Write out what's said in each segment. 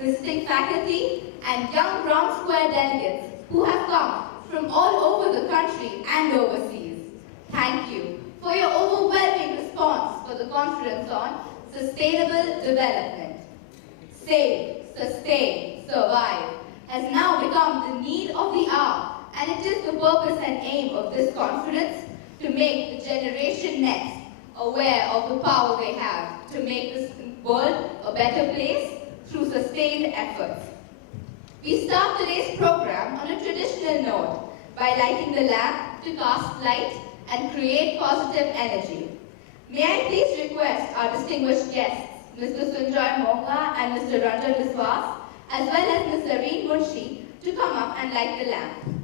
visiting faculty, and young Ground Square delegates who have come from all over the country and overseas. Thank you for your overwhelming response for the conference on sustainable development. Save, sustain, survive has now become the need of the hour, and it is the purpose and aim of this conference to make the generation next aware of the power they have to make this world a better place through sustained efforts. We start today's program on a traditional note by lighting the lamp to cast light and create positive energy. May I please request our distinguished guests, Mr. Sunjoy Monga and Mr. Ranjan Biswas, as well as Ms. Zareen Munshi, to come up and light the lamp.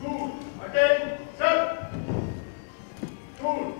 School, attention! School,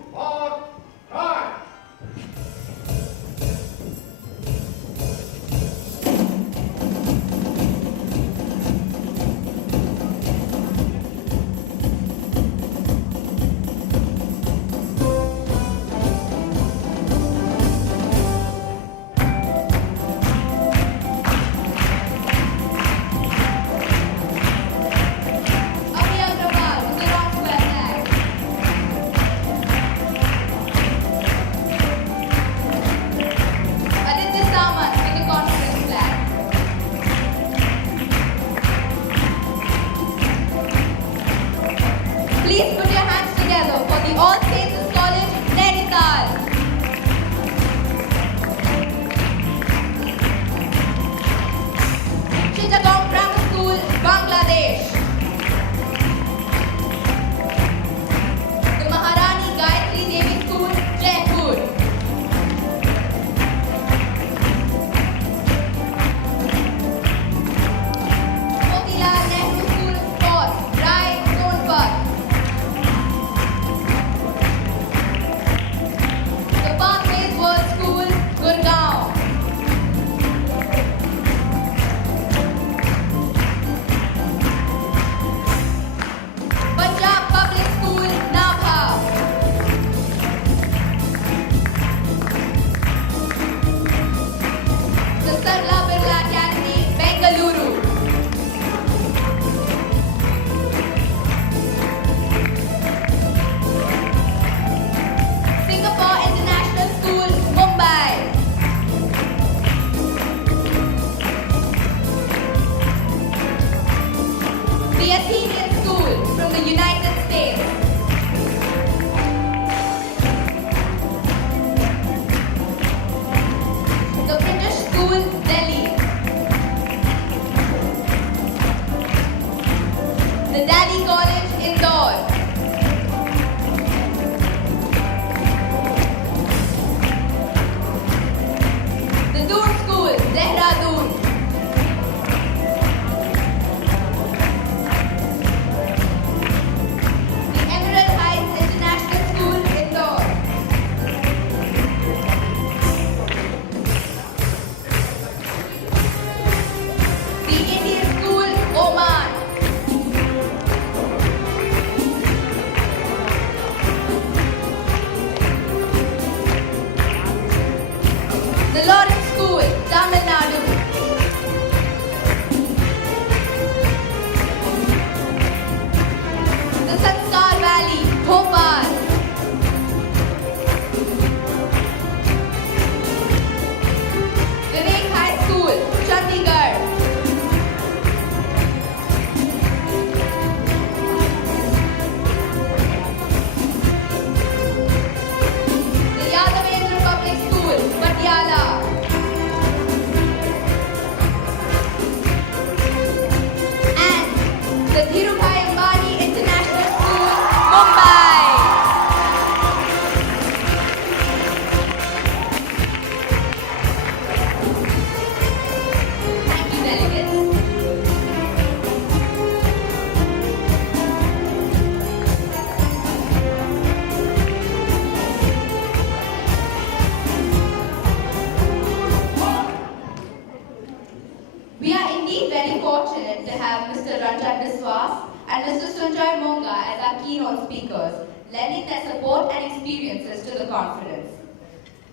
Mr. Sunjay Monga as our keynote speakers, lending their support and experiences to the conference.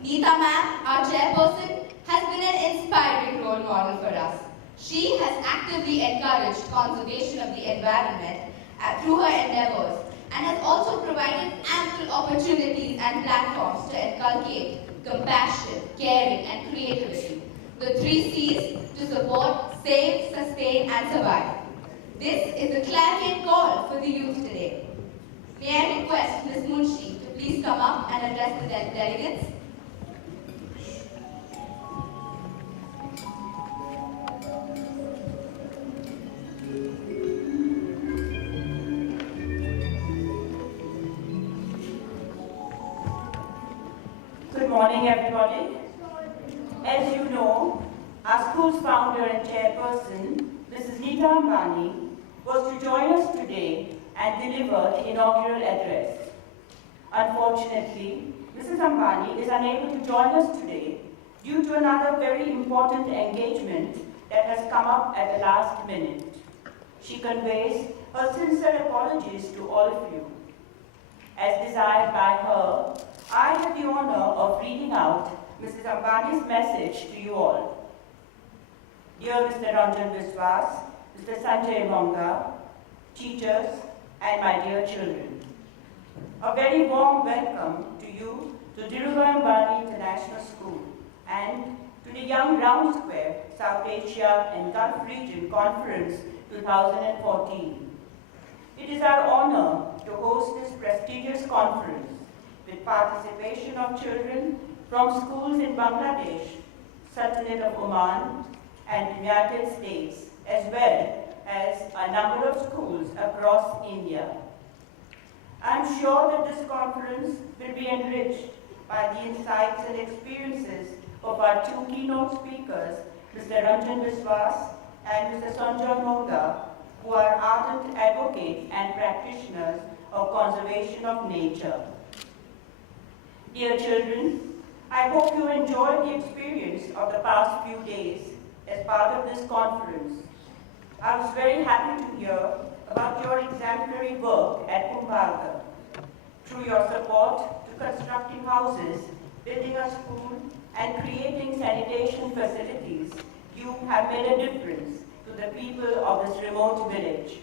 Neeta ma'am, our chairperson, has been an inspiring role model for us. She has actively encouraged conservation of the environment through her endeavors and has also provided ample opportunities and platforms to inculcate compassion, caring, and creativity. The 3 C's to support, save, sustain, and survive. This is a clarion call for the youth today. May I request Ms. Munshi to please come up and address the delegates? Good morning, everybody. As you know, our school's founder and chairperson, Mrs. Neeta Ambani, was to join us today and deliver the inaugural address. Unfortunately, Mrs. Ambani is unable to join us today due to another very important engagement that has come up at the last minute. She conveys her sincere apologies to all of you. As desired by her, I have the honor of reading out Mrs. Ambani's message to you all. Dear Mr. Ranjan Biswas, Mr. Sanjay Monga, teachers, and my dear children, a very warm welcome to you to Dhirubhai Ambani International School and to the Young Round Square South Asia and Gulf Region Conference 2014. It is our honor to host this prestigious conference with participation of children from schools in Bangladesh, Sultanate of Oman, and United States, as well as a number of schools across India. I am sure that this conference will be enriched by the insights and experiences of our 2 keynote speakers, Mr. Ranjan Biswas and Mr. Sanjay Monga, who are ardent advocates and practitioners of conservation of nature. Dear children, I hope you enjoyed the experience of the past few days as part of this conference. I was very happy to hear about your exemplary work at Kumbhalgarh. Through your support to constructing houses, building a school, and creating sanitation facilities, you have made a difference to the people of this remote village.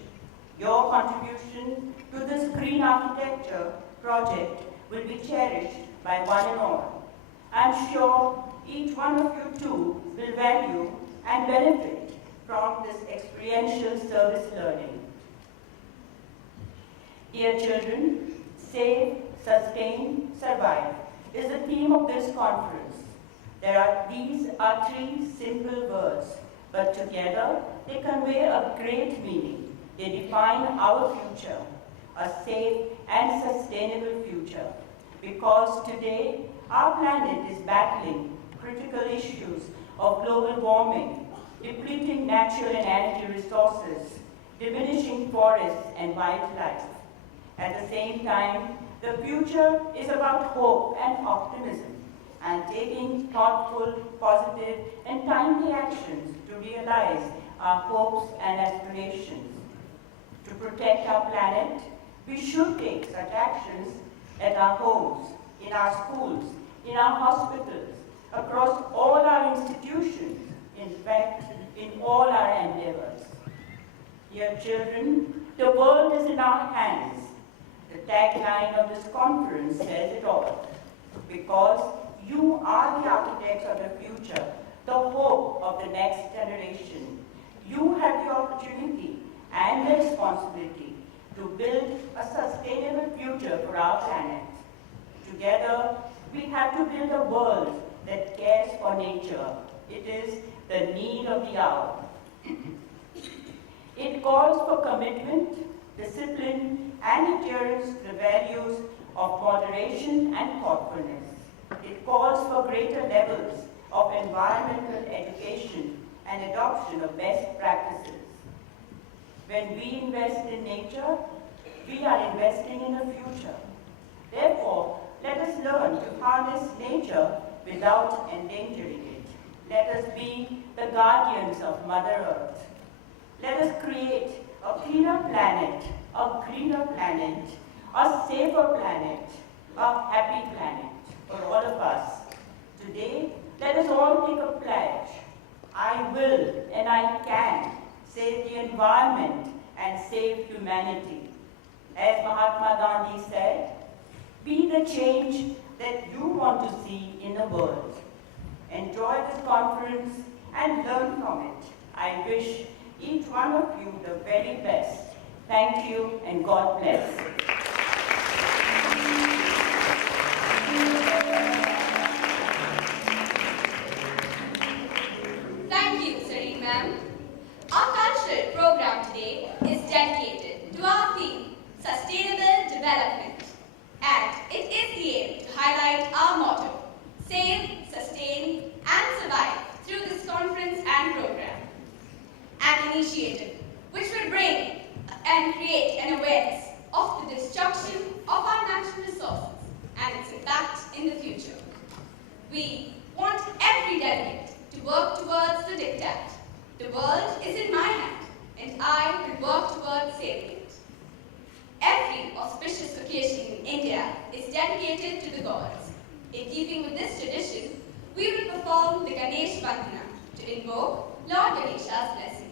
Your contribution to this green architecture project will be cherished by one and all. I am sure each one of you too will value and benefit from this experiential service learning. Dear children, save, sustain, survive is the theme of this conference. These are 3 simple words, but together they convey a great meaning. They define our future, a safe and sustainable future. Because today, our planet is battling critical issues of global warming, depleting natural and energy resources, diminishing forests and wildlife. At the same time, the future is about hope and optimism and taking thoughtful, positive, and timely actions to realize our hopes and aspirations. To protect our planet, we should take such actions at our homes, in our schools, in our hospitals, across all our institutions, in fact, in all our endeavors. Dear children, the world is in our hands. The tagline of this conference says it all. Because you are the architects of the future, the hope of the next generation. You have the opportunity and the responsibility to build a sustainable future for our planet. Together, we have to build a world that cares for nature. It is the need of the hour. It calls for commitment, discipline, and adherence to the values of moderation and thoughtfulness. It calls for greater levels of environmental education and adoption of best practices. When we invest in nature, we are investing in the future. Therefore, let us learn to harness nature without endangering it. Let us be the guardians of Mother Earth. Let us create a cleaner planet a greener planet, a safer planet, a happy planet for all of us. Today, let us all take a pledge. I will and I can save the environment and save humanity. As Mahatma Gandhi said, be the change that you want to see in the world. Enjoy this conference and learn from it. I wish each one of you the very best. Thank you and God bless. Thank you, Sareen ma'am. Our cultural program today is dedicated to our theme, Sustainable Development. And it is the aim to highlight our motto, save, sustain, and survive through this conference and program. An initiative which will bring and create an awareness of the destruction of our natural resources and its impact in the future. We want every delegate to work towards the diktat. The world is in my hand, and I will work towards saving it. Every auspicious occasion in India is dedicated to the gods. In keeping with this tradition, we will perform the Ganesh Vandana to invoke Lord Ganesha's blessings.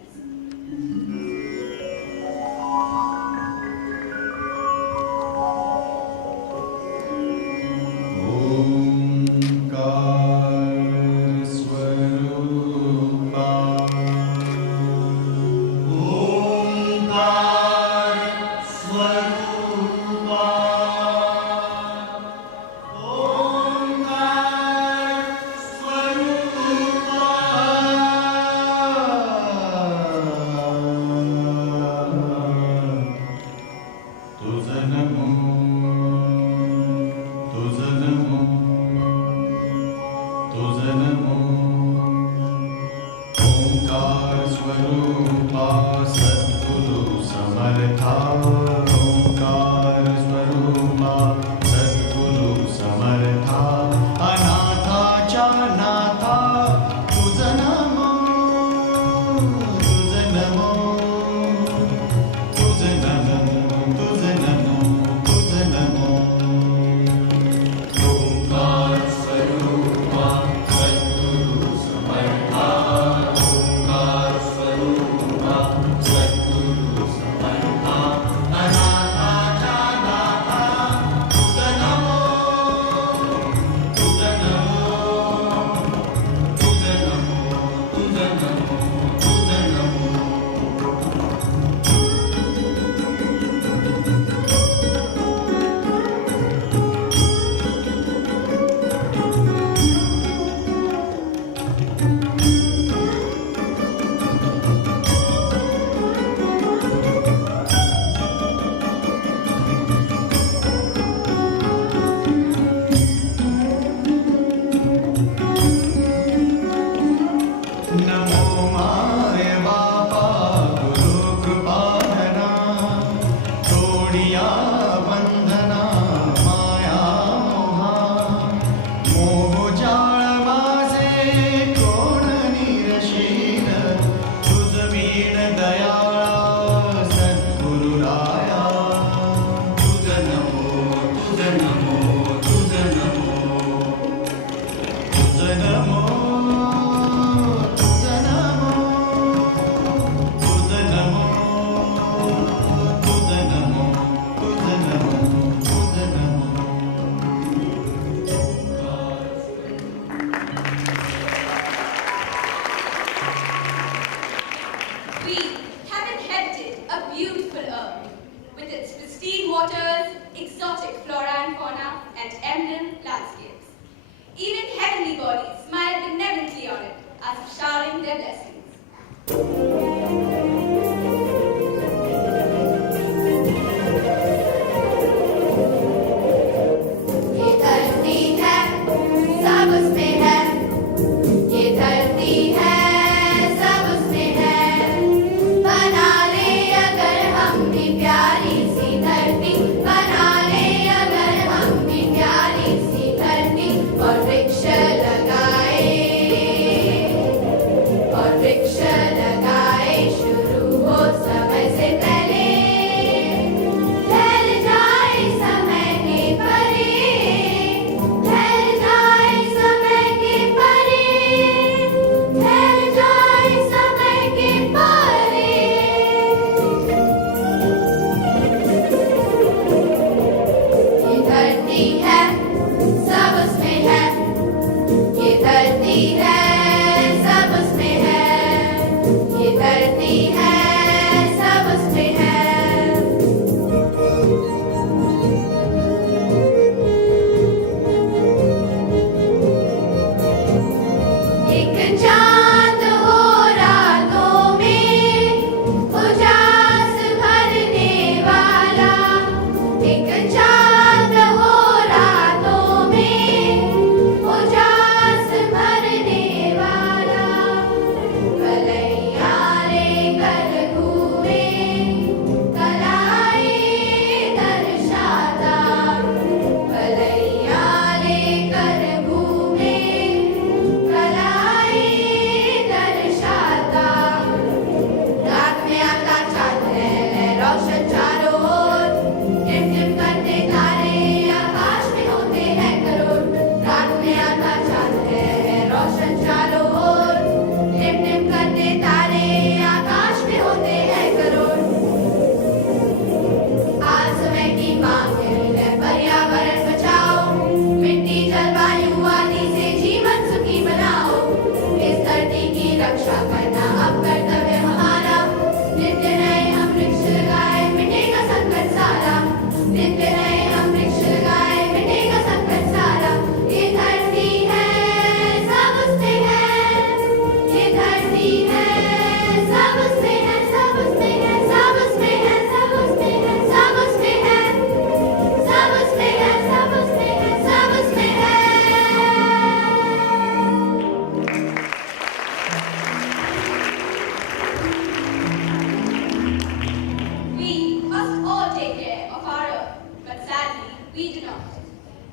वृक्ष लगाए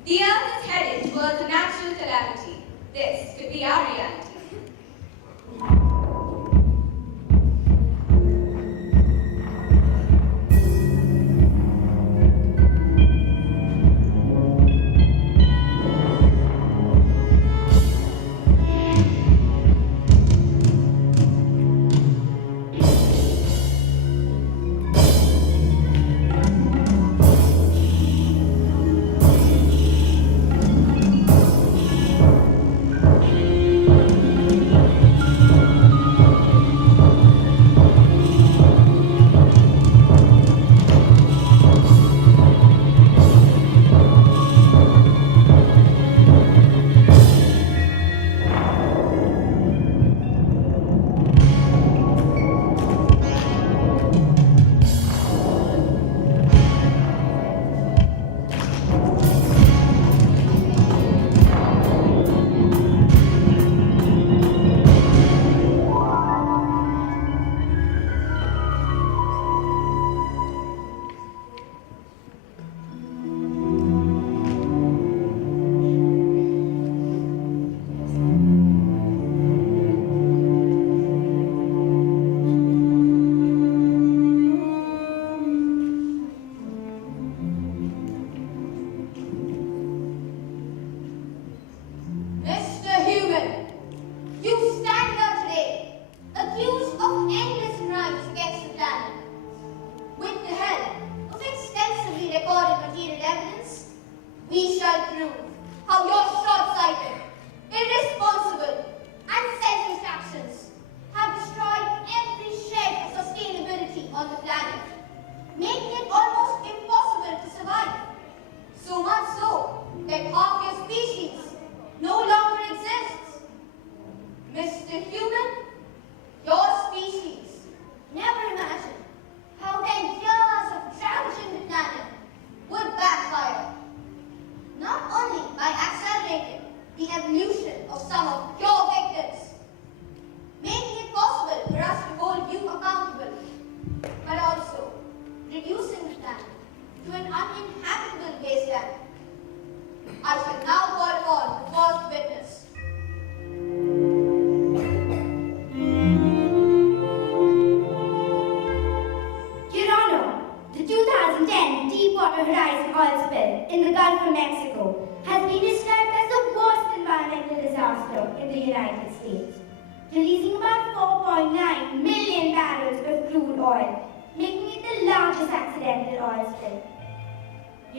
The Earth is headed towards a natural calamity. This could be our reality.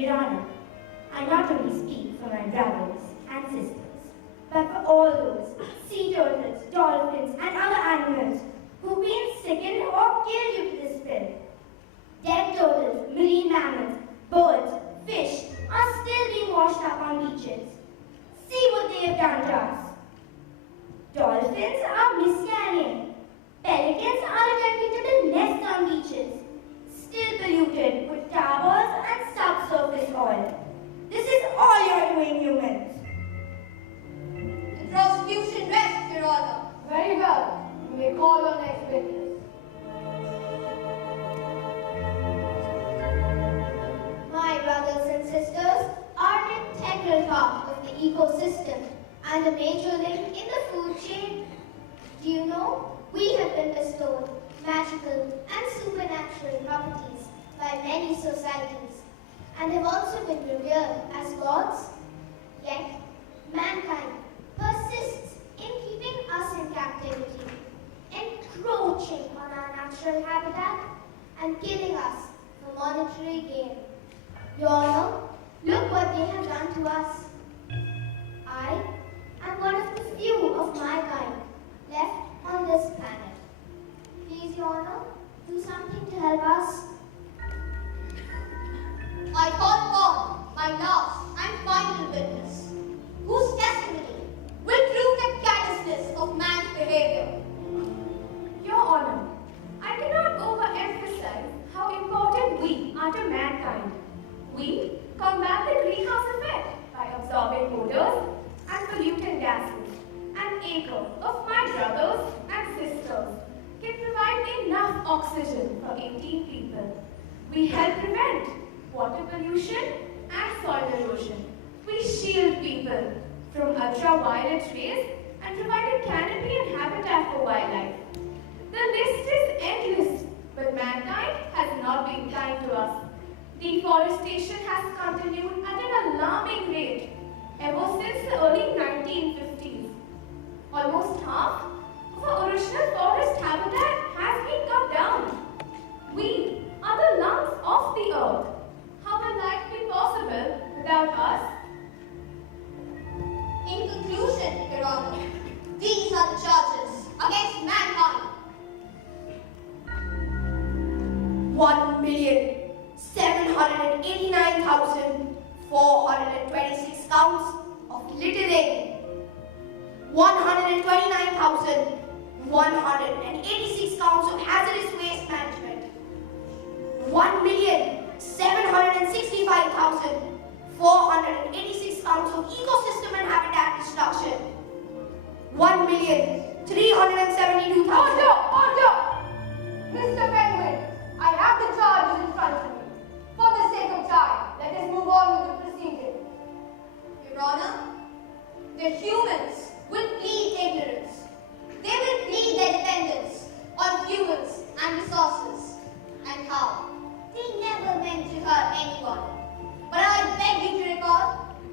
Your Honor, I not only speak for my brothers and sisters, but for all those sea turtles, dolphins, and other animals who've been sickened or killed due to this spill. Dead turtles, marine mammals, birds, fish are still being washed up on beaches. See what they have done to us. Dolphins are miscarrying. Pelicans are attempting to build nests on beaches, still polluted with tar balls and subsurface oil. This is all you're doing, humans. The prosecution rests, Your Honor. Very well. You may call your next witness. My brothers and sisters are an integral part of the ecosystem and a major link in the food chain. Do you know, we have been bestowed magical and supernatural properties by many societies and have also been revered as gods. Yet, mankind persists in keeping us in captivity, encroaching on our natural habitat and killing us for monetary gain. Your Honor, look what they have done to us. I am one of the few of my kind left on this planet. Please, Your Honor, do something to help us. I call upon my last and final witness, whose testimony will prove the callousness of man's behavior. Your Honor, I cannot overemphasize how important we are to mankind. We combat the greenhouse effect by absorbing odors and pollutant gases. An acre of my brothers and sisters can provide enough oxygen for 18 people. We help prevent water pollution and soil erosion. We violet rays and provided canopy and habitat for wildlife. The list is endless, but mankind has not been kind to us. Deforestation has continued at an alarming rate ever since the early 1950s. Almost half of our original forest habitat has been cut down. We are the lungs of the earth. How will life be possible without us? In conclusion, Your Honor, these are the charges against mankind. 1,789,426 counts of littering. 129,186 counts of hazardous waste management. 1,765,486 counts of ecosystem and habitat destruction. 1,372,000. Order! Mr. Penguin, I have the charges in front of me. For the sake of time, let us move on with the proceeding. Your Honor, the humans will plead ignorance. They will plead their dependence on fuels and resources. And how? They never meant to hurt anyone. But I beg you to recall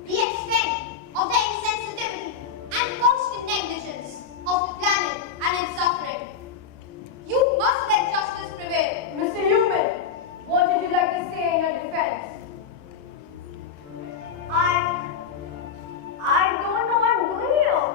the extent of their insensitivity and constant negligence of the planet and its suffering. You must let justice prevail. Mr. Human, what would you like to say in your defense? I don't know what I'm doing here.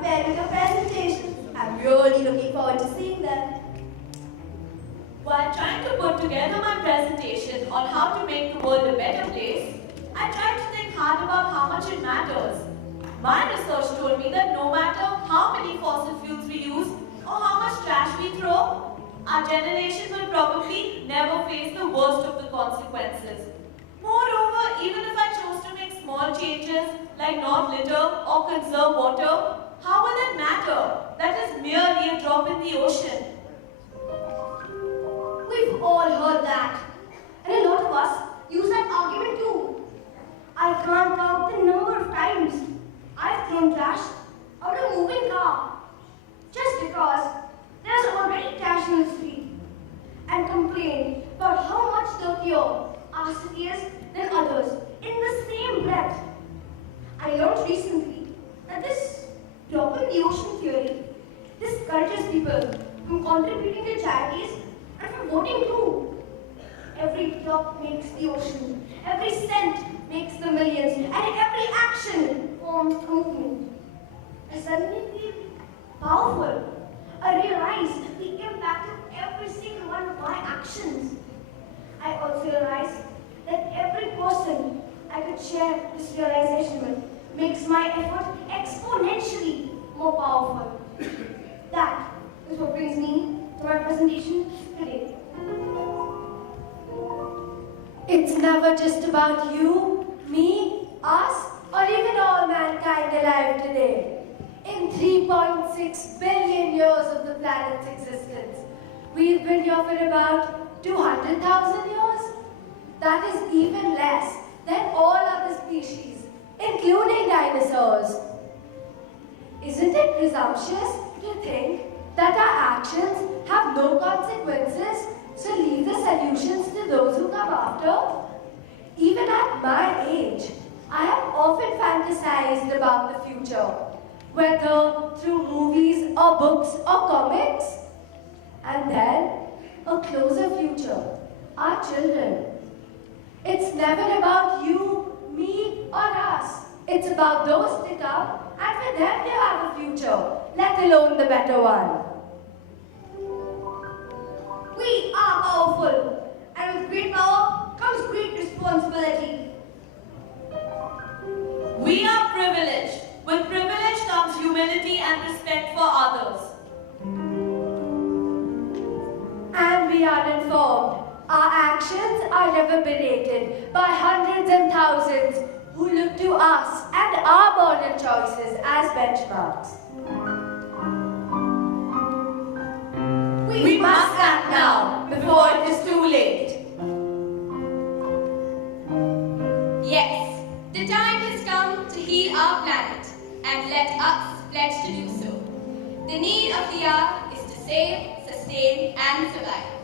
preparing a presentation. I'm really looking forward to seeing them. While trying to put together my presentation on how to make the world a better place, I tried to think hard about how much it matters. My research told me that no matter how many fossil fuels we use or how much trash we throw, our generation will probably never face the worst of the consequences. Moreover, even if I chose to make small changes like not litter or conserve water, how will that matter? That is merely a drop in the ocean. We've all heard that. And a lot of us use that argument too. I can't count the number of times I've thrown trash out of a moving car just because there's already trash in the street and complained about how much dirtier our city is than others in the same breath. I learned recently that this drop in the ocean theory discourages people from contributing to charities and from voting too. Every drop makes the ocean, every cent makes the millions, and every action forms a movement. I suddenly feel powerful. I realize the impact of every single one of my actions. I also realize that every person I could share this realization with makes my effort exponentially more powerful. That is what brings me to my presentation today. It's never just about you, me, us, or even all mankind alive today. In 3.6 billion years of the planet's existence, we've been here for about 200,000 years. That is even less than all other species, including dinosaurs. Isn't it presumptuous to think that our actions have no consequences, so leave the solutions to those who come after? Even at my age, I have often fantasized about the future, whether through movies or books or comics. And then, a closer future, our children. It's never about you, me, or us. It's about those to come, and for them they have a future, let alone the better one. We are powerful, and with great power comes great responsibility. We are privileged. With privilege comes humility and respect for others. And we are informed. Our actions are never berated by hundreds and thousands who look to us and our moral choices as benchmarks. We must act now, before it is too late. Yes, the time has come to heal our planet, and let us pledge to do so. The need of the hour is to save, sustain, and survive.